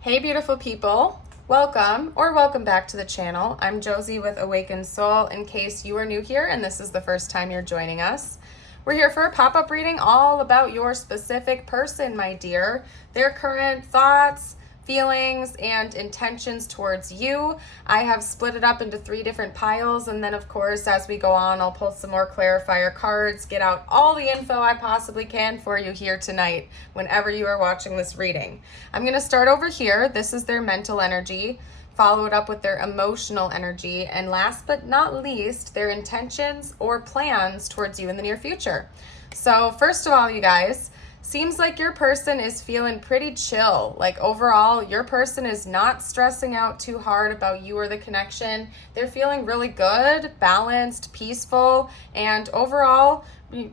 Hey beautiful people, welcome or welcome back to the channel. I'm Josie with Awakened Soul in case you are new here and this is the first time you're joining us. We're here for a pop-up reading all about your specific person, my dear, their current thoughts, feelings, and intentions towards you. I have split it up into 3 different piles, and then of course as we go on I'll pull some more clarifier cards, get out all the info I possibly can for you here tonight whenever you are watching this reading. I'm going to start over here. This is their mental energy, follow it up with their emotional energy, and last but not least, their intentions or plans towards you in the near future. So first of all, you guys, seems like your person is feeling pretty chill. Like overall, your person is not stressing out too hard about you or the connection. They're feeling really good, balanced, peaceful, and overall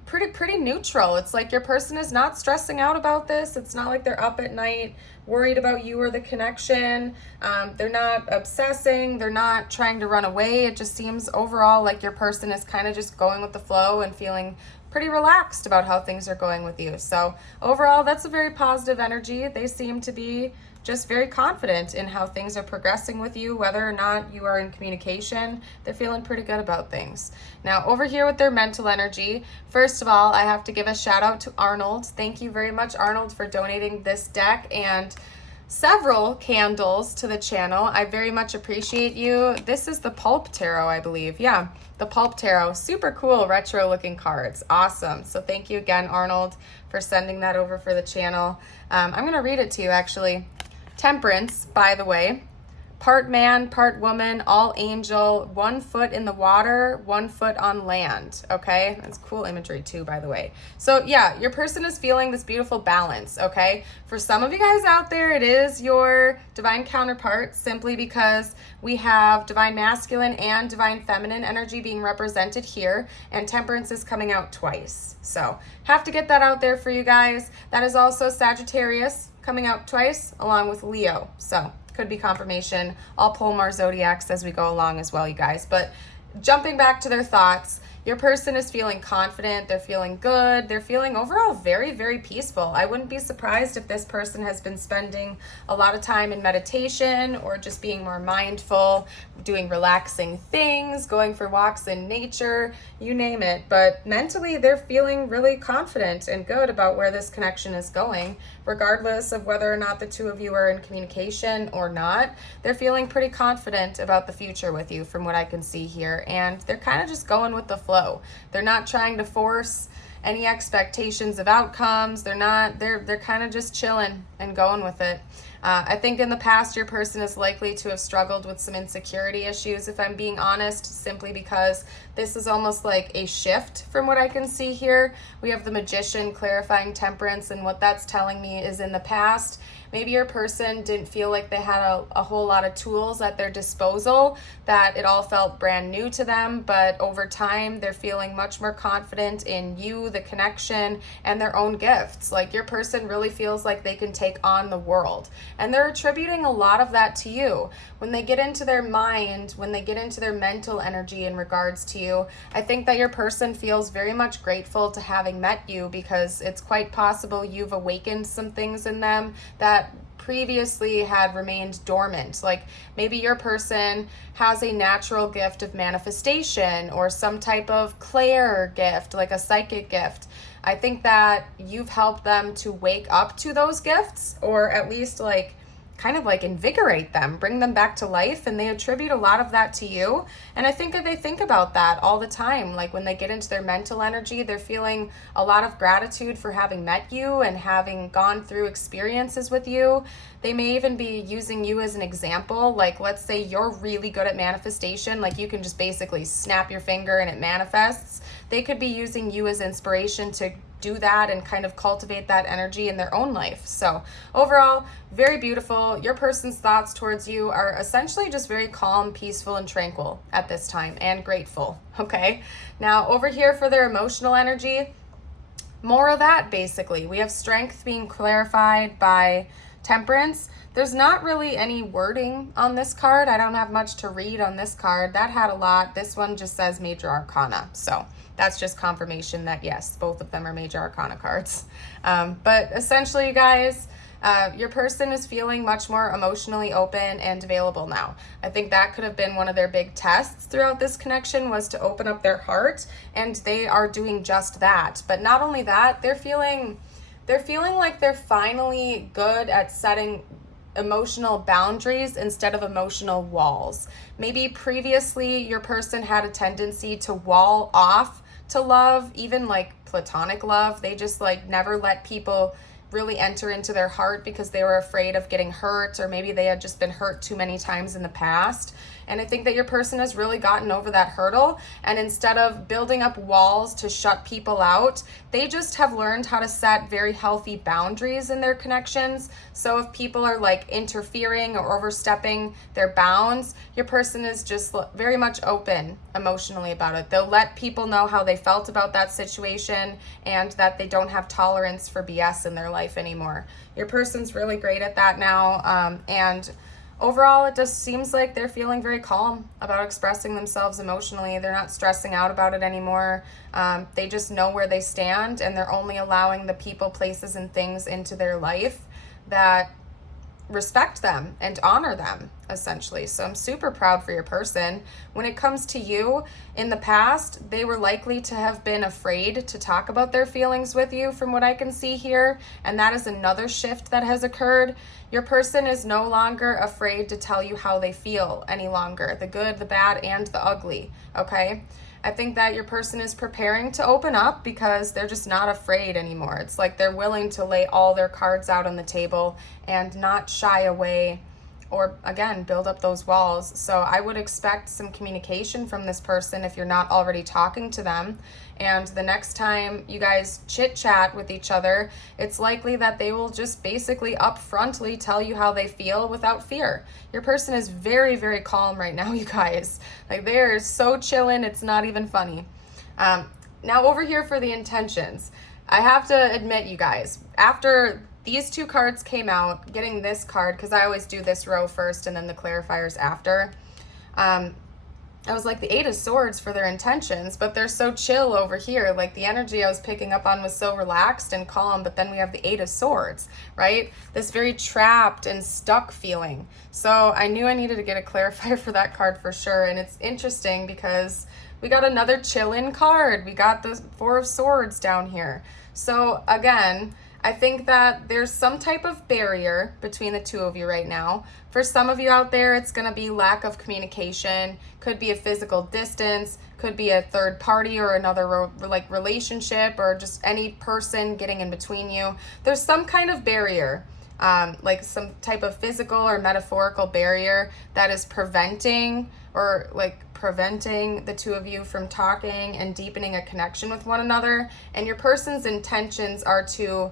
pretty neutral. It's like your person is not stressing out about this. It's not like they're up at night worried about you or the connection. They're not obsessing. They're not trying to run away. It just seems overall like your person is kind of just going with the flow and feeling pretty relaxed about how things are going with you. So overall, that's a very positive energy. They seem to be just very confident in how things are progressing with you, whether or not you are in communication. They're feeling pretty good about things. Now over here with their mental energy, first of all, I have to give a shout out to Arnold. Thank you very much, Arnold, for donating this deck and several candles to the channel. I very much appreciate you. This is the Pulp Tarot, I believe. Yeah, the Pulp Tarot. Super cool retro looking cards. Awesome. So thank you again, Arnold, for sending that over for the channel. I'm going to read it to you actually. Temperance, by the way. Part man, part woman, all angel, 1 foot in the water, 1 foot on land. Okay, that's cool imagery too, by the way. So yeah, your person is feeling this beautiful balance. Okay, for some of you guys out there, it is your divine counterpart, simply because we have divine masculine and divine feminine energy being represented here, and temperance is coming out twice. So have to get that out there for you guys. That is also Sagittarius coming out twice, along with Leo. So could be confirmation. I'll pull more zodiacs as we go along as well, you guys. But jumping back to their thoughts, your person is feeling confident, they're feeling good, they're feeling overall very, very peaceful. I wouldn't be surprised if this person has been spending a lot of time in meditation or just being more mindful, doing relaxing things, going for walks in nature, you name it. But mentally, they're feeling really confident and good about where this connection is going, regardless of whether or not the two of you are in communication or not. They're feeling pretty confident about the future with you from what I can see here, and they're kind of just going with the flow. They're not trying to force any expectations of outcomes. They're kind of just chilling and going with it. I think in the past, your person is likely to have struggled with some insecurity issues, if I'm being honest, simply because this is almost like a shift from what I can see here. We have the Magician clarifying temperance, and what that's telling me is in the past, maybe your person didn't feel like they had a whole lot of tools at their disposal, that it all felt brand new to them, but over time they're feeling much more confident in you, the connection, and their own gifts. Like your person really feels like they can take on the world, and they're attributing a lot of that to you. When they get into their mind, when they get into their mental energy in regards to you, I think that your person feels very much grateful to having met you, because it's quite possible you've awakened some things in them that previously had remained dormant. Like maybe your person has a natural gift of manifestation or some type of clair gift, like a psychic gift. I think that you've helped them to wake up to those gifts, or at least kind of invigorate them, bring them back to life, and they attribute a lot of that to you. And I think that they think about that all the time. Like when they get into their mental energy, they're feeling a lot of gratitude for having met you and having gone through experiences with you. They may even be using you as an example. Like let's say you're really good at manifestation, like you can just basically snap your finger and it manifests. They could be using you as inspiration to do that and kind of cultivate that energy in their own life. So overall, very beautiful. Your person's thoughts towards you are essentially just very calm, peaceful, and tranquil at this time, and grateful. Okay, now over here for their emotional energy, more of that basically. We have strength being clarified by temperance. There's not really any wording on this card. I don't have much to read on this card. That had a lot. This one just says major arcana. So that's just confirmation that yes, both of them are major arcana cards. But essentially, you guys, Your person is feeling much more emotionally open and available now. I think that could have been one of their big tests throughout this connection, was to open up their heart, and they are doing just that. But not only that, they're feeling like they're finally good at setting emotional boundaries instead of emotional walls. Maybe previously your person had a tendency to wall off to love, even like platonic love. They just like never let people really enter into their heart because they were afraid of getting hurt, or maybe they had just been hurt too many times in the past. And I think that your person has really gotten over that hurdle, and instead of building up walls to shut people out, they just have learned how to set very healthy boundaries in their connections. So if people are like interfering or overstepping their bounds, your person is just very much open emotionally about it. They'll let people know how they felt about that situation and that they don't have tolerance for BS in their life anymore. Your person's really great at that now, and overall, it just seems like they're feeling very calm about expressing themselves emotionally. They're not stressing out about it anymore. They just know where they stand, and they're only allowing the people, places, and things into their life that respect them and honor them, essentially. So I'm super proud for your person. When it comes to you, in the past, they were likely to have been afraid to talk about their feelings with you, from what I can see here, and that is another shift that has occurred. Your person is no longer afraid to tell you how they feel any longer, the good, the bad, and the ugly, okay? I think that your person is preparing to open up because they're just not afraid anymore. It's like they're willing to lay all their cards out on the table and not shy away, or again, build up those walls. So I would expect some communication from this person if you're not already talking to them. And the next time you guys chit chat with each other, it's likely that they will just basically upfrontly tell you how they feel without fear. Your person is very, very calm right now, you guys. Like, they're so chilling, it's not even funny. Now over here for the intentions. I have to admit, you guys, after these two cards came out, getting this card, because I always do this row first and then the clarifiers after, I was like, the Eight of Swords for their intentions, but they're so chill over here. Like, the energy I was picking up on was so relaxed and calm, but then we have the Eight of Swords, right? This very trapped and stuck feeling. So I knew I needed to get a clarifier for that card for sure. And it's interesting because we got another chillin' card. We got the Four of Swords down here. So again, I think that there's some type of barrier between the two of you right now. For some of you out there, it's going to be lack of communication, could be a physical distance, could be a third party or another relationship, or just any person getting in between you. There's some kind of barrier, like some type of physical or metaphorical barrier that is preventing the two of you from talking and deepening a connection with one another. And your person's intentions are to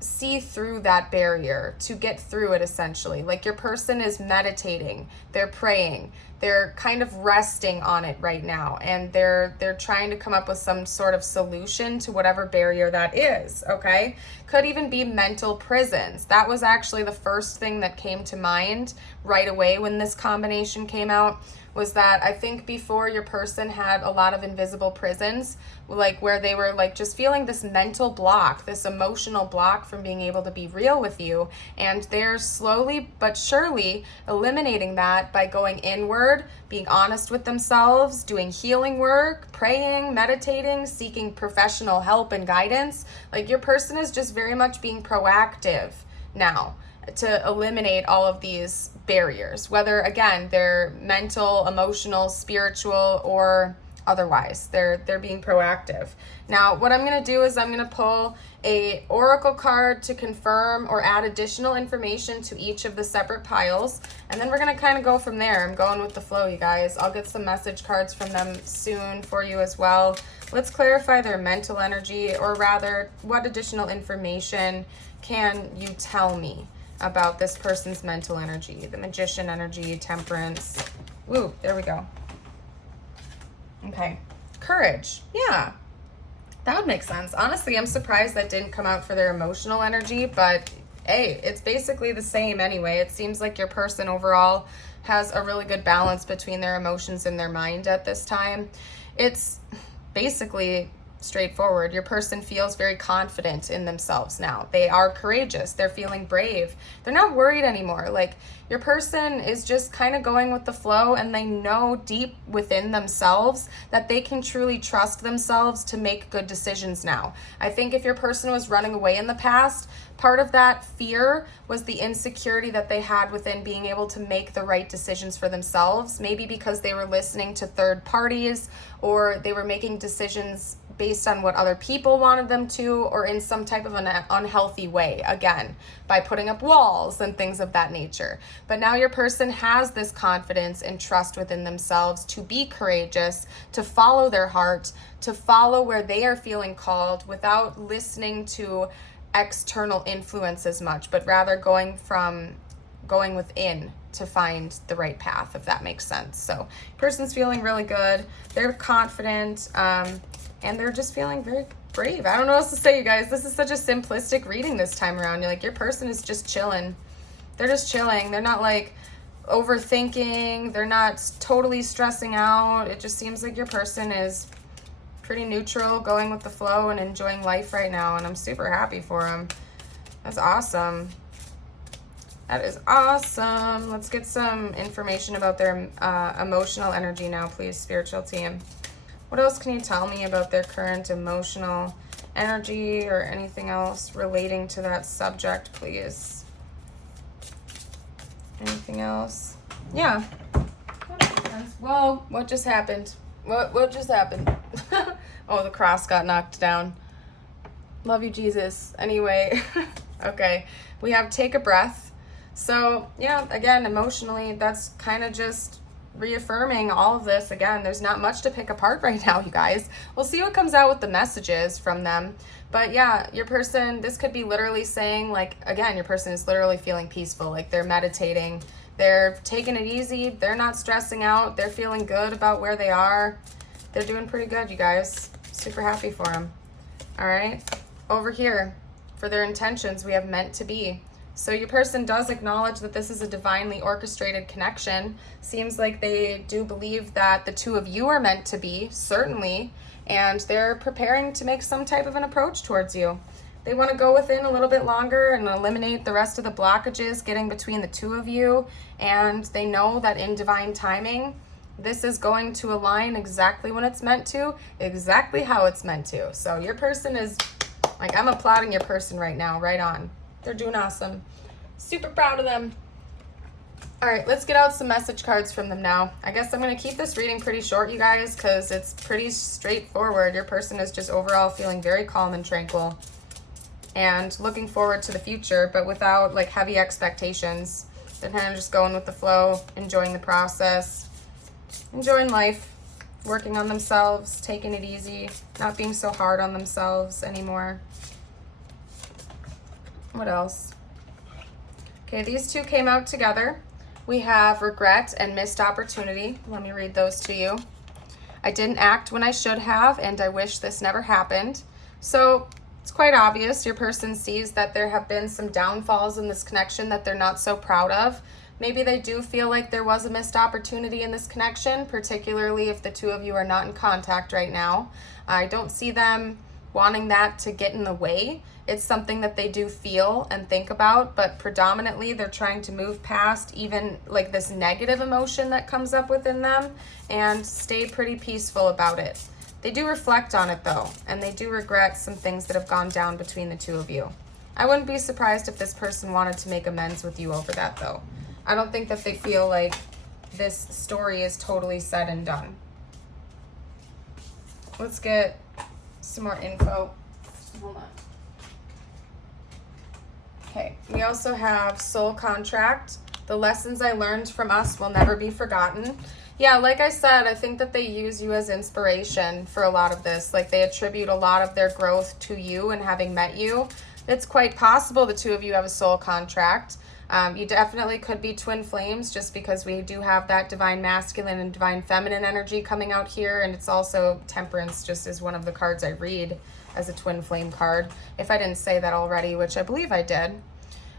see through that barrier, to get through it, essentially. Like, your person is meditating, they're praying, they're kind of resting on it right now, and they're trying to come up with some sort of solution to whatever barrier that is, okay? Could even be mental prisons. That was actually the first thing that came to mind right away when this combination came out, was that I think before your person had a lot of invisible prisons, like where they were like just feeling this mental block, this emotional block from being able to be real with you. And they're slowly but surely eliminating that by going inward, being honest with themselves, doing healing work, praying, meditating, seeking professional help and guidance. Like, your person is just very much being proactive now to eliminate all of these barriers, whether, again, they're mental, emotional, spiritual, or otherwise. They're being proactive. Now, what I'm going to do is I'm going to pull a oracle card to confirm or add additional information to each of the separate piles, and then we're going to kind of go from there. I'm going with the flow, you guys. I'll get some message cards from them soon for you as well. Let's clarify their mental energy, or rather, what additional information can you tell me about this person's mental energy? The Magician energy, Temperance. Woo, there we go. Okay. Courage. Yeah, that would make sense. Honestly, I'm surprised that didn't come out for their emotional energy, but hey, it's basically the same anyway. It seems like your person overall has a really good balance between their emotions and their mind at this time. It's basically straightforward. Your person feels very confident in themselves now. They are courageous. They're feeling brave. They're not worried anymore. Like, your person is just kind of going with the flow, and they know deep within themselves that they can truly trust themselves to make good decisions now. I think if your person was running away in the past, part of that fear was the insecurity that they had within being able to make the right decisions for themselves, maybe because they were listening to third parties, or they were making decisions based on what other people wanted them to, or in some type of an unhealthy way, again, by putting up walls and things of that nature. But now your person has this confidence and trust within themselves to be courageous, to follow their heart, to follow where they are feeling called without listening to external influence as much, but rather going within to find the right path, if that makes sense. So person's feeling really good. They're confident, and they're just feeling very brave. I don't know what else to say, you guys. This is such a simplistic reading this time around. You're like, your person is just chilling. They're just chilling. They're not like overthinking. They're not totally stressing out. It just seems like your person is pretty neutral, going with the flow and enjoying life right now, and I'm super happy for them. That's awesome. That is awesome. Let's get some information about their emotional energy now, please, spiritual team. What else can you tell me about their current emotional energy or anything else relating to that subject, please? Anything else? Yeah. Whoa, what just happened? What just happened? Oh, the cross got knocked down. Love you, Jesus. Anyway, okay. We have take a breath. So, yeah, again, emotionally, that's kind of just reaffirming all of this. Again, there's not much to pick apart right now, you guys. We'll see what comes out with the messages from them. But yeah, your person, this could be literally saying, like, again, your person is literally feeling peaceful. Like, they're meditating. They're taking it easy. They're not stressing out. They're feeling good about where they are. They're doing pretty good, you guys. Super happy for them. All right. Over here, for their intentions, we have meant to be. So your person does acknowledge that this is a divinely orchestrated connection. Seems like they do believe that the two of you are meant to be, certainly, and they're preparing to make some type of an approach towards you. They want to go within a little bit longer and eliminate the rest of the blockages getting between the two of you, and they know that in divine timing, this is going to align exactly when it's meant to, exactly how it's meant to. So your person is, like, I'm applauding your person right now, right on. They're doing awesome. Super proud of them. All right, let's get out some message cards from them now. I guess I'm going to keep this reading pretty short, you guys, because it's pretty straightforward. Your person is just overall feeling very calm and tranquil and looking forward to the future, but without, like, heavy expectations. They're kind of just going with the flow, enjoying the process, enjoying life, working on themselves, taking it easy, not being so hard on themselves anymore. What else? Okay, these two came out together. We have regret and missed opportunity. Let me read those to you. I didn't act when I should have, and I wish this never happened. So it's quite obvious your person sees that there have been some downfalls in this connection that they're not so proud of. Maybe they do feel like there was a missed opportunity in this connection, particularly if the two of you are not in contact right now. I don't see them wanting that to get in the way. It's something that they do feel and think about, but predominantly they're trying to move past even like this negative emotion that comes up within them and stay pretty peaceful about it. They do reflect on it though, and they do regret some things that have gone down between the two of you. I wouldn't be surprised if this person wanted to make amends with you over that though. I don't think that they feel like this story is totally said and done. Let's get some more info. Hold on. Okay, we also have soul contract. The lessons I learned from us will never be forgotten. Yeah, like I said, I think that they use you as inspiration for a lot of this. Like, they attribute a lot of their growth to you and having met you. It's quite possible the two of you have a soul contract. You definitely could be twin flames, just because we do have that divine masculine and divine feminine energy coming out here, and it's also temperance, just as one of the cards I read as a twin flame card, if I didn't say that already, which I believe I did.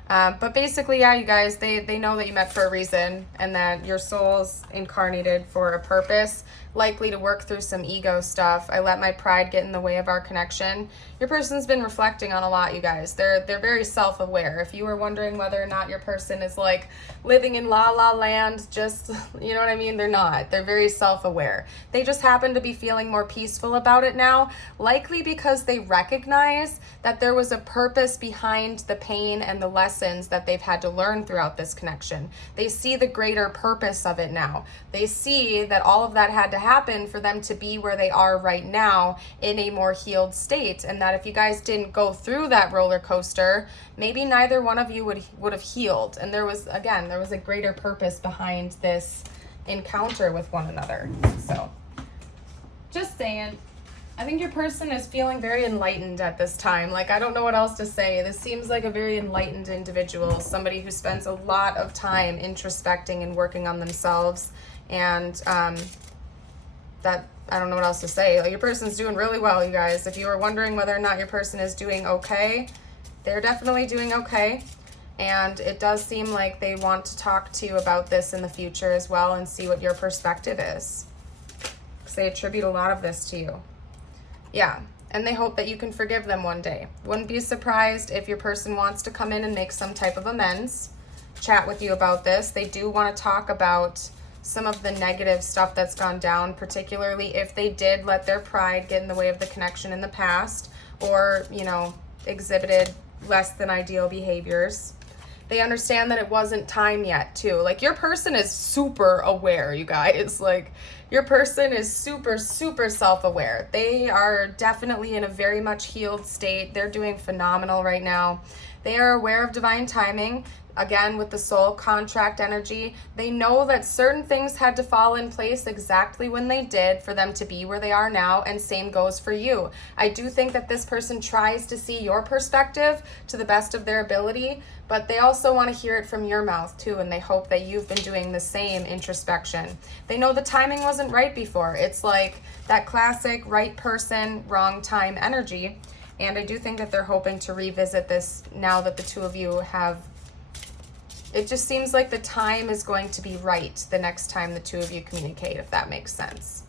But basically, yeah, you guys, they know that you met for a reason and that your soul's incarnated for a purpose. likely to work through some ego stuff. I let my pride get in the way of our connection. Your person's been reflecting on a lot, you guys. They're very self-aware. If you were wondering whether or not your person is like living in la la land, just, you know what I mean? They're not. They're very self-aware. They just happen to be feeling more peaceful about it now, likely because they recognize that there was a purpose behind the pain and the lessons that they've had to learn throughout this connection. They see the greater purpose of it now. They see that all of that had to happen for them to be where they are right now in a more healed state, and that if you guys didn't go through that roller coaster, maybe neither one of you would have healed. And there was a greater purpose behind this encounter with one another. So just saying, I think your person is feeling very enlightened at this time. Like, I don't know what else to say. This seems like a very enlightened individual, somebody who spends a lot of time introspecting and working on themselves. And that, I don't know what else to say. Like, your person's doing really well, you guys. If you were wondering whether or not your person is doing okay, they're definitely doing okay. And it does seem like they want to talk to you about this in the future as well and see what your perspective is, because they attribute a lot of this to you. Yeah, and they hope that you can forgive them one day. Wouldn't be surprised if your person wants to come in and make some type of amends, chat with you about this. They do want to talk about some of the negative stuff that's gone down, particularly if they did let their pride get in the way of the connection in the past, or, you know, exhibited less than ideal behaviors. They understand that it wasn't time yet, too. Like, your person is super aware, you guys. Like, your person is super, super self-aware. They are definitely in a very much healed state. They're doing phenomenal right now. They are aware of divine timing. Again, with the soul contract energy, they know that certain things had to fall in place exactly when they did for them to be where they are now, and same goes for you. I do think that this person tries to see your perspective to the best of their ability, but they also want to hear it from your mouth too, and they hope that you've been doing the same introspection. They know the timing wasn't right before. It's like that classic right person, wrong time energy, and I do think that they're hoping to revisit this now that the two of you have. It just seems like the time is going to be right the next time the two of you communicate, if that makes sense.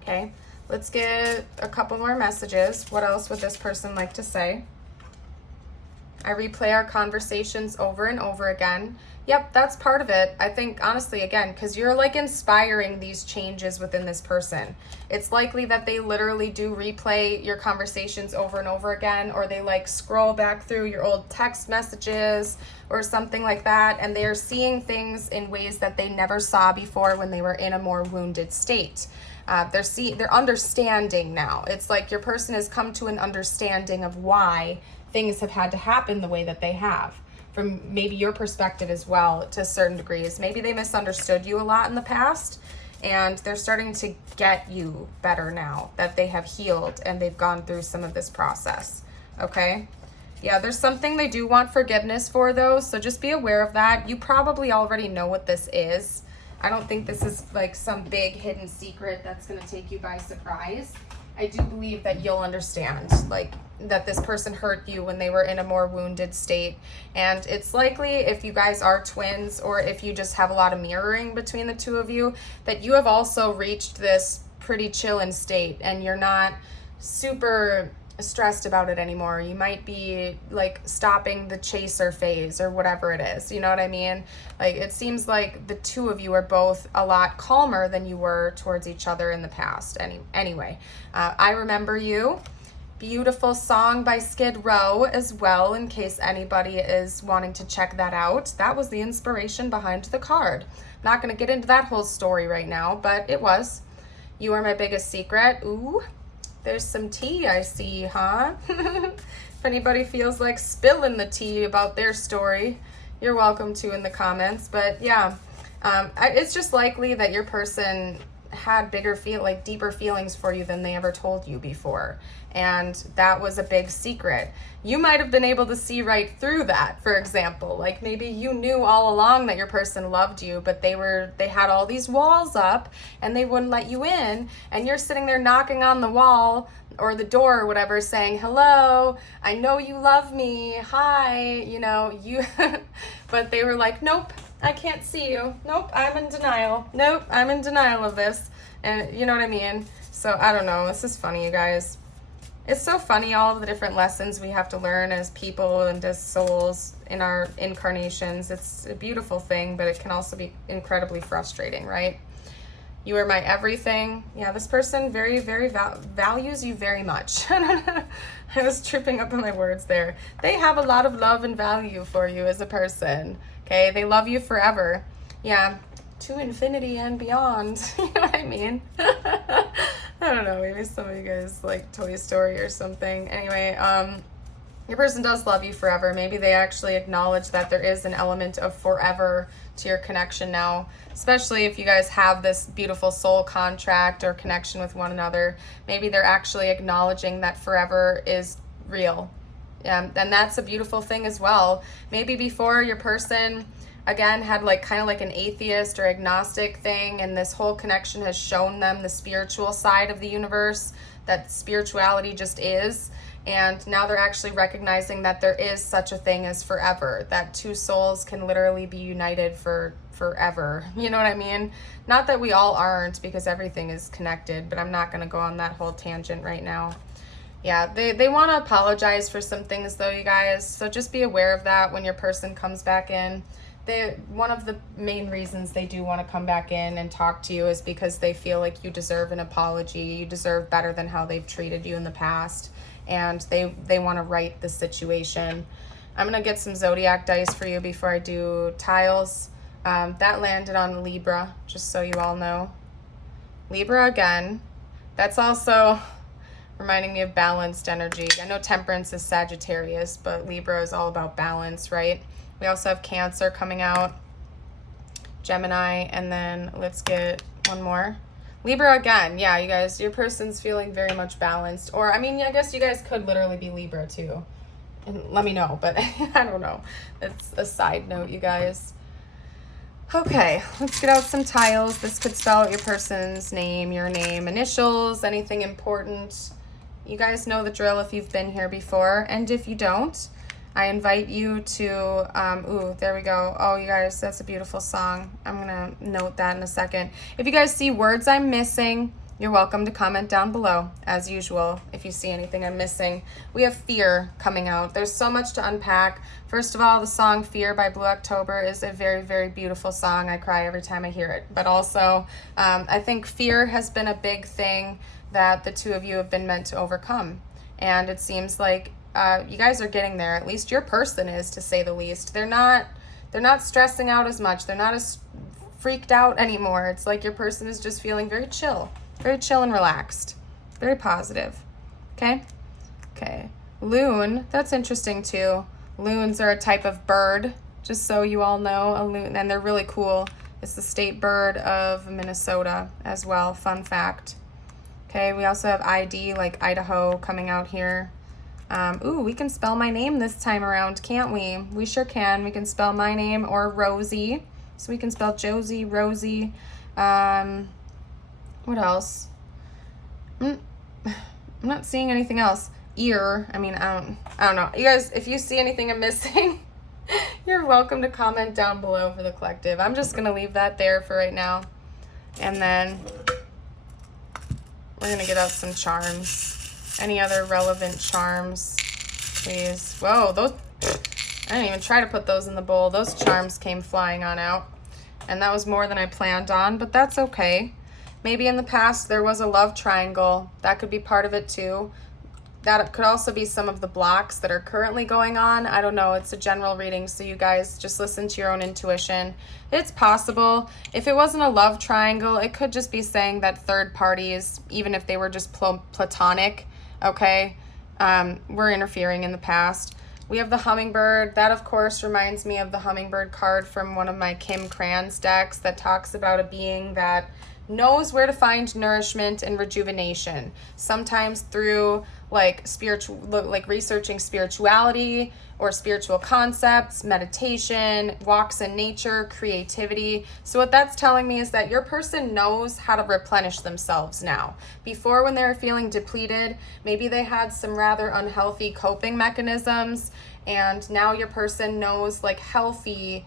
Okay, let's get a couple more messages. What else would this person like to say? I replay our conversations over and over again. Yep, that's part of it. I think, honestly, again, because you're like inspiring these changes within this person. It's likely that they literally do replay your conversations over and over again, or they like scroll back through your old text messages or something like that, and they are seeing things in ways that they never saw before when they were in a more wounded state. They're understanding now. It's like your person has come to an understanding of why things have had to happen the way that they have, from maybe your perspective as well to certain degrees. Maybe they misunderstood you a lot in the past, and they're starting to get you better now that they have healed and they've gone through some of this process. Okay? Yeah, there's something they do want forgiveness for, though, so just be aware of that. You probably already know what this is. I don't think this is like some big hidden secret that's going to take you by surprise. I do believe that you'll understand, like, that this person hurt you when they were in a more wounded state. And it's likely, if you guys are twins, or if you just have a lot of mirroring between the two of you, that you have also reached this pretty chillin' state and you're not super stressed about it anymore. You might be like stopping the chaser phase or whatever it is, you know what I mean? Like, it seems like the two of you are both a lot calmer than you were towards each other in the past. Anyway, I Remember You, beautiful song by Skid Row as well, in case anybody is wanting to check that out. That was the inspiration behind the card. Not going to get into that whole story right now, but it was. You Are My Biggest Secret. Ooh, there's some tea I see, huh? If anybody feels like spilling the tea about their story, you're welcome to in the comments. But yeah, it's just likely that your person had deeper feelings for you than they ever told you before. And that was a big secret. You might have been able to see right through that, for example. Like, maybe you knew all along that your person loved you, but they had all these walls up and they wouldn't let you in, and you're sitting there knocking on the wall or the door or whatever, saying, hello, I know you love me, hi, but they were like, nope, I can't see you. Nope, I'm in denial. Nope, I'm in denial of this. And you know what I mean? So I don't know. This is funny, you guys. It's so funny, all of the different lessons we have to learn as people and as souls in our incarnations. It's a beautiful thing, but it can also be incredibly frustrating, right? You are my everything. Yeah, this person very, very values you very much. I was tripping up on my words there. They have a lot of love and value for you as a person. Okay, they love you forever. Yeah, to infinity and beyond. You know what I mean? I don't know, maybe some of you guys like Toy Story or something. Anyway, your person does love you forever. Maybe they actually acknowledge that there is an element of forever to your connection now, especially if you guys have this beautiful soul contract or connection with one another. Maybe they're actually acknowledging that forever is real. And that's a beautiful thing as well. Maybe before your person again had like kind of like an atheist or agnostic thing, and this whole connection has shown them the spiritual side of the universe, that spirituality just is. And now they're actually recognizing that there is such a thing as forever, that two souls can literally be united for forever. You know what I mean? Not that we all aren't, because everything is connected, but I'm not going to go on that whole tangent right now. Yeah, they want to apologize for some things though, you guys. So just be aware of that when your person comes back in. One of the main reasons they do want to come back in and talk to you is because they feel like you deserve an apology. You deserve better than how they've treated you in the past. And they want to right the situation. I'm going to get some zodiac dice for you before I do tiles. That landed on Libra, just so you all know. Libra again. That's also reminding me of balanced energy. I know Temperance is Sagittarius, but Libra is all about balance, right? We also have Cancer coming out, Gemini, and then let's get one more. Libra again. Yeah, you guys, your person's feeling very much balanced. Or, I mean, I guess you guys could literally be Libra too. And let me know, but I don't know. That's a side note, you guys. Okay, let's get out some tiles. This could spell out your person's name, your name, initials, anything important. You guys know the drill if you've been here before. And if you don't, I invite you to, ooh, there we go. Oh, you guys, that's a beautiful song. I'm going to note that in a second. If you guys see words I'm missing, you're welcome to comment down below, as usual, if you see anything I'm missing. We have Fear coming out. There's so much to unpack. First of all, the song Fear by Blue October is a very, very beautiful song. I cry every time I hear it. But also, I think fear has been a big thing that the two of you have been meant to overcome. And it seems like you guys are getting there. At least your person is, to say the least. They're not stressing out as much. They're not as freaked out anymore. It's like your person is just feeling very chill and relaxed, very positive. Okay. Loon, that's interesting too. Loons are a type of bird, just so you all know. A loon, and they're really cool. It's the state bird of Minnesota as well. Fun fact. Okay, we also have ID, like Idaho, coming out here. Ooh, we can spell my name this time around, can't we? We sure can. We can spell my name, or Rosie. So we can spell Josie, Rosie. What else? I'm not seeing anything else. Ear. I mean, I don't know. You guys, if you see anything I'm missing, you're welcome to comment down below for the collective. I'm just going to leave that there for right now. And then we're going to get out some charms. Any other relevant charms, please? Whoa, those, I didn't even try to put those in the bowl. Those charms came flying on out. And that was more than I planned on, but that's okay. Maybe in the past there was a love triangle. That could be part of it too. That could also be some of the blocks that are currently going on. I don't know. It's a general reading, so you guys just listen to your own intuition. It's possible. If it wasn't a love triangle, it could just be saying that third parties, even if they were just platonic, okay, were interfering in the past. We have the hummingbird. That, of course, reminds me of the hummingbird card from one of my Kim Kranz decks that talks about a being that knows where to find nourishment and rejuvenation, sometimes through like researching spirituality or spiritual concepts, meditation, walks in nature, creativity. So what that's telling me is that your person knows how to replenish themselves now. Before, when they were feeling depleted, maybe they had some rather unhealthy coping mechanisms, and now your person knows like healthy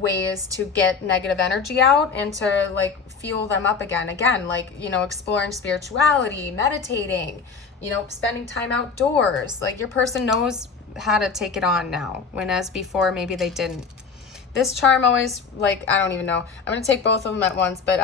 ways to get negative energy out and to like fuel them up again, like, you know, exploring spirituality, meditating, you know, spending time outdoors. Like, your person knows how to take it on now, when as before maybe they didn't. This charm always, like, I don't even know. I'm going to take both of them at once, but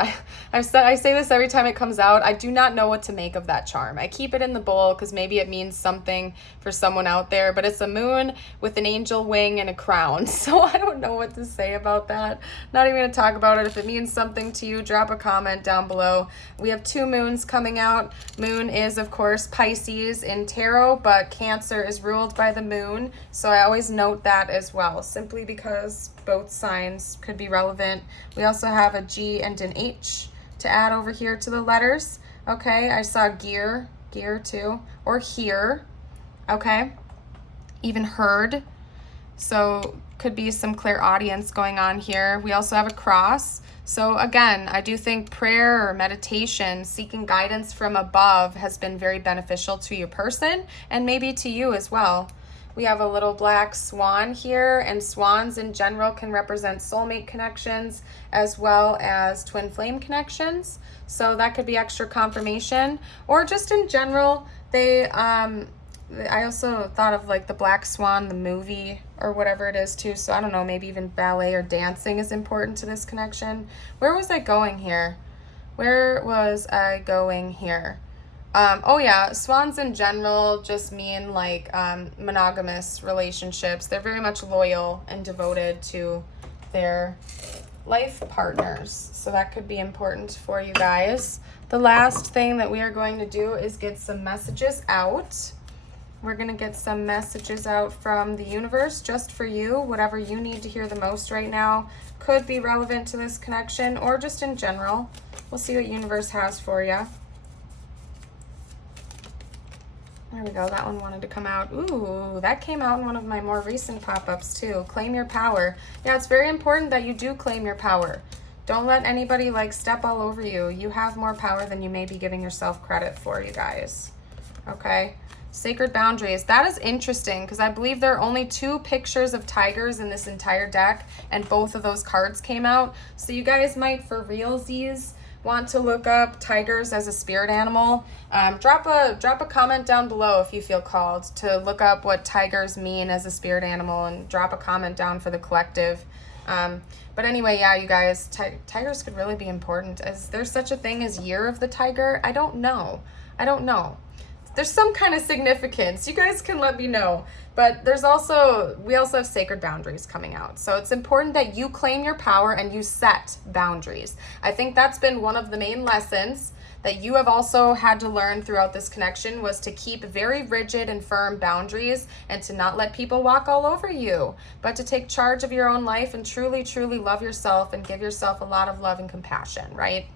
I say this every time it comes out. I do not know what to make of that charm. I keep it in the bowl because maybe it means something for someone out there, but it's a moon with an angel wing and a crown. So I don't know what to say about that. Not even going to talk about it. If it means something to you, drop a comment down below. We have 2 moons coming out. Moon is, of course, Pisces in tarot, but Cancer is ruled by the moon. So I always note that as well, simply because both signs could be relevant. We also have a G and an H to add over here to the letters. Okay, I saw gear too, or hear. Okay, even heard. So could be some clairaudience going on here. We also have a cross. So again, I do think prayer or meditation, seeking guidance from above, has been very beneficial to your person and maybe to you as well. We have a little black swan here, and swans in general can represent soulmate connections as well as twin flame connections. So that could be extra confirmation, or just in general, I also thought of like the Black Swan, the movie, or whatever it is too. So I don't know, maybe even ballet or dancing is important to this connection. Where was I going here? Oh yeah, swans in general just mean like monogamous relationships. They're very much loyal and devoted to their life partners. So that could be important for you guys. The last thing that we are going to do is get some messages out. We're going to get some messages out from the universe just for you. Whatever you need to hear the most right now could be relevant to this connection, or just in general. We'll see what universe has for you. There we go. That one wanted to come out. Ooh, that came out in one of my more recent pop-ups too. Claim your power. Yeah, it's very important that you do claim your power. Don't let anybody like step all over you. You have more power than you may be giving yourself credit for, you guys. Okay. Sacred boundaries. That is interesting because I believe there are only 2 pictures of tigers in this entire deck, and both of those cards came out. So you guys might, for realsies, want to look up tigers as a spirit animal. Drop a comment down below if you feel called to look up what tigers mean as a spirit animal, and drop a comment down for the collective. But anyway, yeah, you guys, tigers could really be important. Is there such a thing as Year of the Tiger? I don't know. There's some kind of significance. You guys can let me know. But we also have sacred boundaries coming out. So it's important that you claim your power and you set boundaries. I think that's been one of the main lessons that you have also had to learn throughout this connection, was to keep very rigid and firm boundaries and to not let people walk all over you, but to take charge of your own life and truly, truly love yourself and give yourself a lot of love and compassion, right?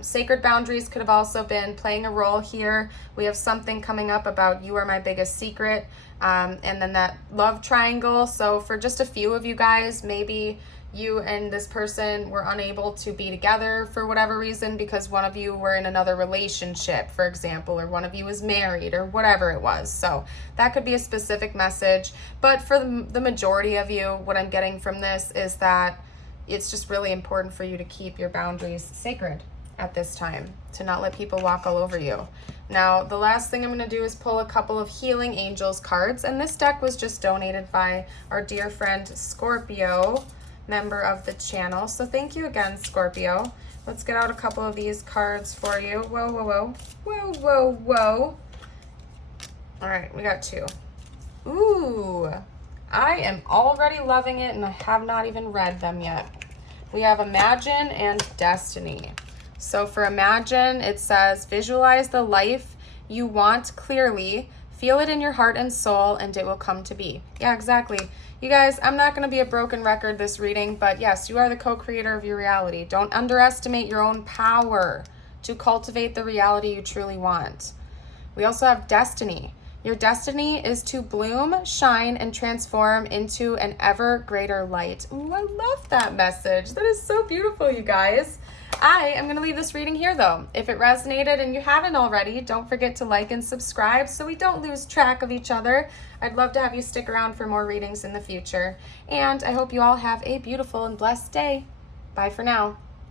Sacred boundaries could have also been playing a role here. We have something coming up about you are my biggest secret, and then that love triangle. So for just a few of you guys, maybe you and this person were unable to be together for whatever reason because one of you were in another relationship, for example, or one of you was married or whatever it was. So that could be a specific message. But for the majority of you, what I'm getting from this is that it's just really important for you to keep your boundaries sacred at this time, to not let people walk all over you. Now, the last thing I'm going to do is pull a couple of Healing Angels cards, and this deck was just donated by our dear friend Scorpio, member of the channel. So thank you again, Scorpio. Let's get out a couple of these cards for you. Whoa, whoa, whoa. Whoa, whoa, whoa. All right, we got 2. Ooh, I am already loving it, and I have not even read them yet. We have Imagine and Destiny. So for Imagine, it says, visualize the life you want clearly, feel it in your heart and soul, and it will come to be. Yeah, exactly. You guys, I'm not going to be a broken record this reading, but yes, you are the co-creator of your reality. Don't underestimate your own power to cultivate the reality you truly want. We also have Destiny. Your destiny is to bloom, shine, and transform into an ever greater light. Ooh, I love that message. That is so beautiful, you guys. I am going to leave this reading here, though. If it resonated and you haven't already, don't forget to like and subscribe so we don't lose track of each other. I'd love to have you stick around for more readings in the future. And I hope you all have a beautiful and blessed day. Bye for now.